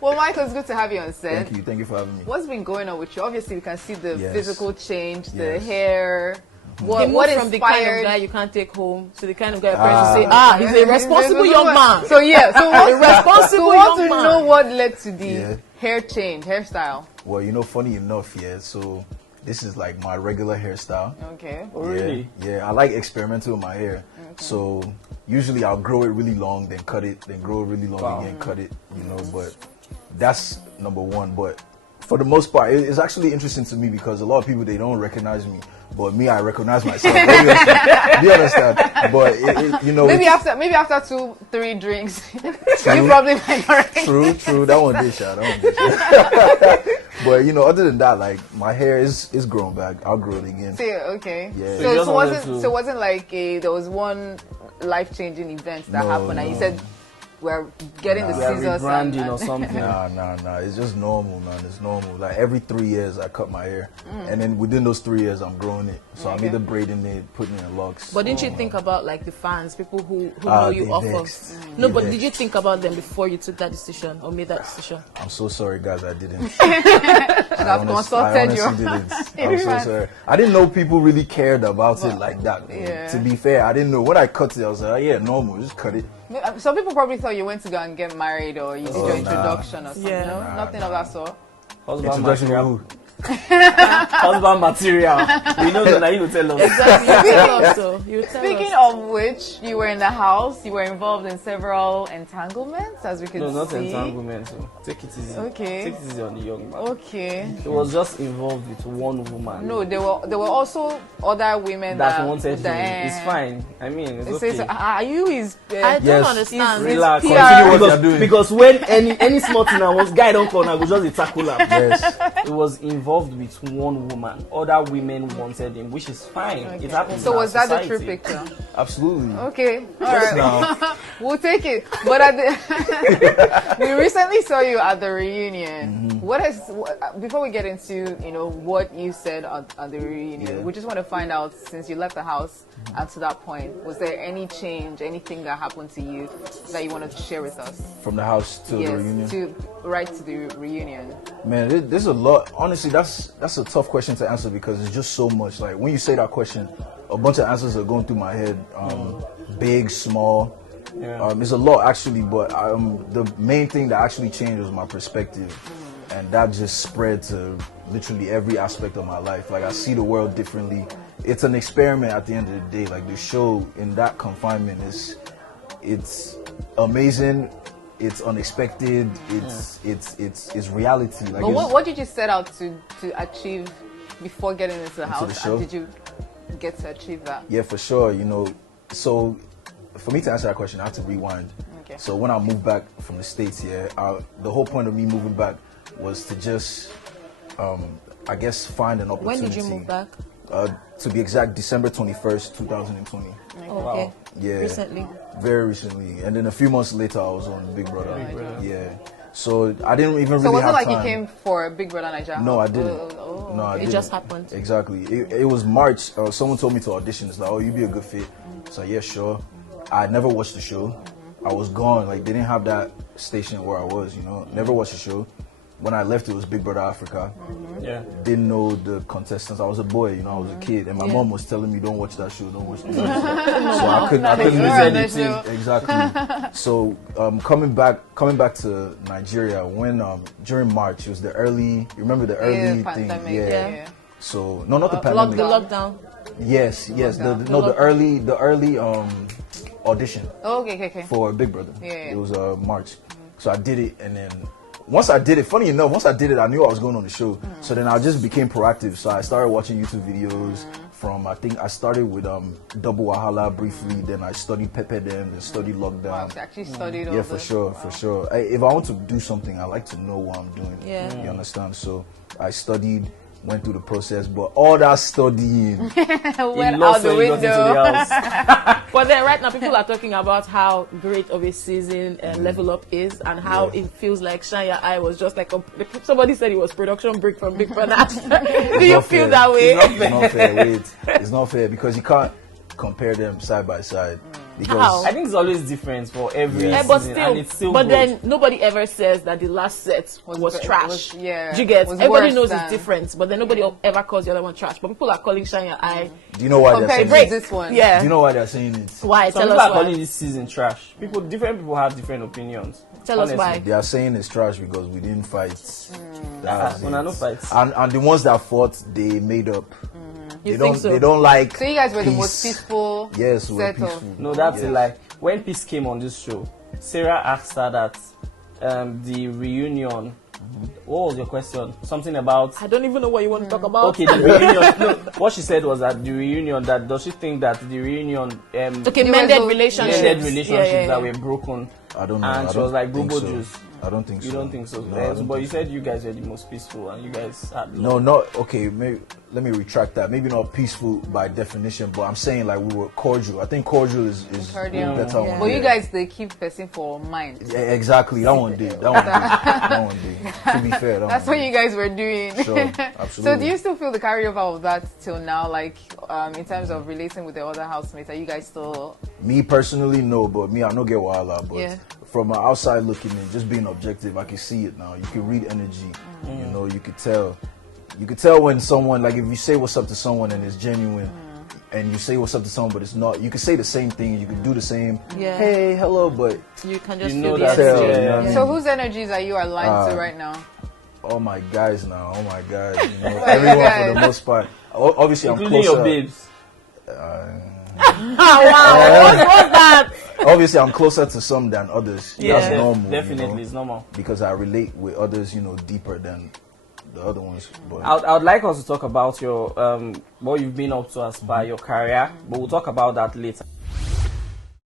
Well, Michael, it's good to have you on set. Thank you for having me. What's been going on with you? Obviously, we can see the physical change, the Yes. hair. What from the kind of guy you can't take home to the kind of guy your parents say, he's a responsible young man. So yeah, so a responsible young man. To know what led to the hair change, hairstyle. Well, you know, funny enough, so this is like my regular hairstyle. Okay. Oh, really? Yeah, I like experimenting with my hair. Okay. So usually I'll grow it really long, then cut it, then grow it really long again, cut it, you know, but that's number one. But for the most part, it's actually interesting to me because a lot of people, they don't recognize me. But me, I recognize myself. Do you understand? But you know, maybe after 2-3 drinks, you probably might correct. True. That one did shot. But you know, other than that, like my hair is grown back. I'll grow it again. See, okay. Yeah. So it wasn't like there was one life-changing event that happened, and you said we're getting the scissors rebranding or something. Nah. It's just normal, man. It's normal. Like every 3 years, I cut my hair, and then within those 3 years, I'm growing it. So I'm either braiding it, putting it in locks. But didn't you think about like the fans, people who know you off of? No, but did you think about them before you took that decision or made that decision? I'm so sorry, guys. I didn't. I honestly didn't. I'm so sorry. I didn't know people really cared about it like that. Yeah. To be fair, I didn't know. When I cut it, I was like, yeah, normal. Just cut it. Some people probably thought you went to go and get married or you did your introduction or something. Yeah. No? Nothing of that sort. Introduction to who? Husband material. We know that you tell us. Exactly. Speaking of which, you were in the house. You were involved in several entanglements, as we could see. No, not entanglements. So take it easy. Okay. Take it easy on the young man. Okay. He was just involved with one woman. No, there were also other women that wanted him. It's fine. I mean, it's okay. Says, are you his? I don't understand. Relax. Because when any small thing I was guy don't come, I was just a tackle up. Yes. He was involved with one woman. Other women wanted him, which is fine. Okay. It happens. So was that society. the true picture? Absolutely. Okay. All right. We'll take it. But we recently saw you at the reunion. Before we get into what you said at the reunion, we just want to find out, since you left the house and to that point, was there any change, anything that happened to you that you wanted to share with us? From the house to the reunion? Right to the reunion. Man, there's a lot. Honestly, that's a tough question to answer because it's just so much. Like when you say that question, a bunch of answers are going through my head. Big, small. Yeah. It's a lot actually, but the main thing that actually changed was my perspective, and that just spread to literally every aspect of my life. Like I see the world differently. It's an experiment at the end of the day. Like the show in that confinement it's amazing. It's unexpected. It's reality. Like, but what did you set out to achieve before getting into the house? The and did you get to achieve that? Yeah, for sure. So for me to answer that question, I have to rewind. Okay. So when I moved back from the States, the whole point of me moving back was to just, I guess, find an opportunity. When did you move back? To be exact, December 21st, 2020. Oh, okay. Yeah. Recently? Very recently. And then a few months later, I was on Big Brother. Yeah. So I didn't even really have time. So was it like you came for Big Brother Naija? No, I didn't. No, I didn't. It just happened. Exactly. It was March. Someone told me to audition. It's like, oh, you'd be a good fit. So yeah, sure. I never watched the show. I was gone. Like they didn't have that station where I was. Never watched the show. When I left, it was Big Brother Africa. Yeah. Didn't know the contestants. I was a boy, I was a kid, and my mom was telling me, "Don't watch that show. Don't watch that show." So I couldn't miss anything. Exactly. So coming back to Nigeria when during March, it was the early. Remember the early thing? Yeah. So no, not the pandemic. The lockdown. Yes. The early audition. Oh, okay. For Big Brother. Yeah. It was March. So I did it, and then. Once I did it, funny enough, I knew I was going on the show. So then I just became proactive. So I started watching YouTube videos I think I started with Double Wahala briefly, then I studied Pepe Dem, then studied Lockdown. Wow, so actually studied all Yeah, for sure. If I want to do something, I like to know what I'm doing. Yeah. You understand? So I studied, went through the process, but all that studying went out the window. But then right now people are talking about how great of a season Level Up is and how it feels like Shine Your Eye was just like somebody said it was production break from Big Brother. Do you feel that way? It's not fair. Wait, it's not fair because you can't compare them side by side. Because I think it's always different for every Yeah. But season, and it's still but good. then nobody ever says that the last set was trash. Do you get? was Everybody worse knows than- it's different, but then nobody ever calls the other one trash. But people are calling Shine Your Eye. do you know why they're Compared saying to it? this one. Yeah. Do you know why they're saying it? Why? Some Tell people us are calling why. this season trash. Different people have different opinions. Tell us why. They are saying it's trash because we didn't fight. That's When I it. no fights. And the ones that fought, they made up. You They think don't. so? They don't like. So you guys were the peace. most peaceful Yes, we're set peaceful. of. No, that's Yes. a lie. When Peace came on this show, Sarah asked her that the reunion. What was your question? Something about. I don't even know what you want to talk about. Okay, the reunion. No, what she said was that the reunion. That does she think that the reunion? Okay, You mended guys relationships. Ended relationships Yeah. that were broken. I don't know. And I she don't was like, think "Bobo so. juice." I don't think so. You don't think so? No, I don't But you think said you guys were the most peaceful, and you guys had. No, not okay. Maybe let me retract that. Maybe not peaceful by definition, but I'm saying like we were cordial. I think cordial is Cordial. the better Yeah. one. But you yeah. guys, they keep person for mind. Yeah, exactly. That one did. That one did. That one did. To be fair, that That's one what you did. guys were doing. Sure, So absolutely. do you still feel the carryover of that till now? Like in terms of relating with the other housemates, are you guys still? Me personally, no, but me, I don't get wild, but Yeah. from an outside looking in, just being objective, I can see it now. You can read energy. You know, you could tell. You could tell when someone, like, if you say what's up to someone and it's genuine, and you say what's up to someone, but it's not. You can say the same thing. You can do the same. Yeah. Hey, hello, but You can just You feel know the that. tell, energy. you know what I mean? So whose energies are you aligned to right now? oh my guys now, oh my guys, you know, my everyone for guys. the most part. Obviously, I'm Including closer. your babes. What's that? Obviously, I'm closer to some than others. That's normal. Definitely, you know, it's normal. because I relate with others, you know, deeper than the other ones. But I would like us to talk about your what you've been up to as per your career, but we'll talk about that later.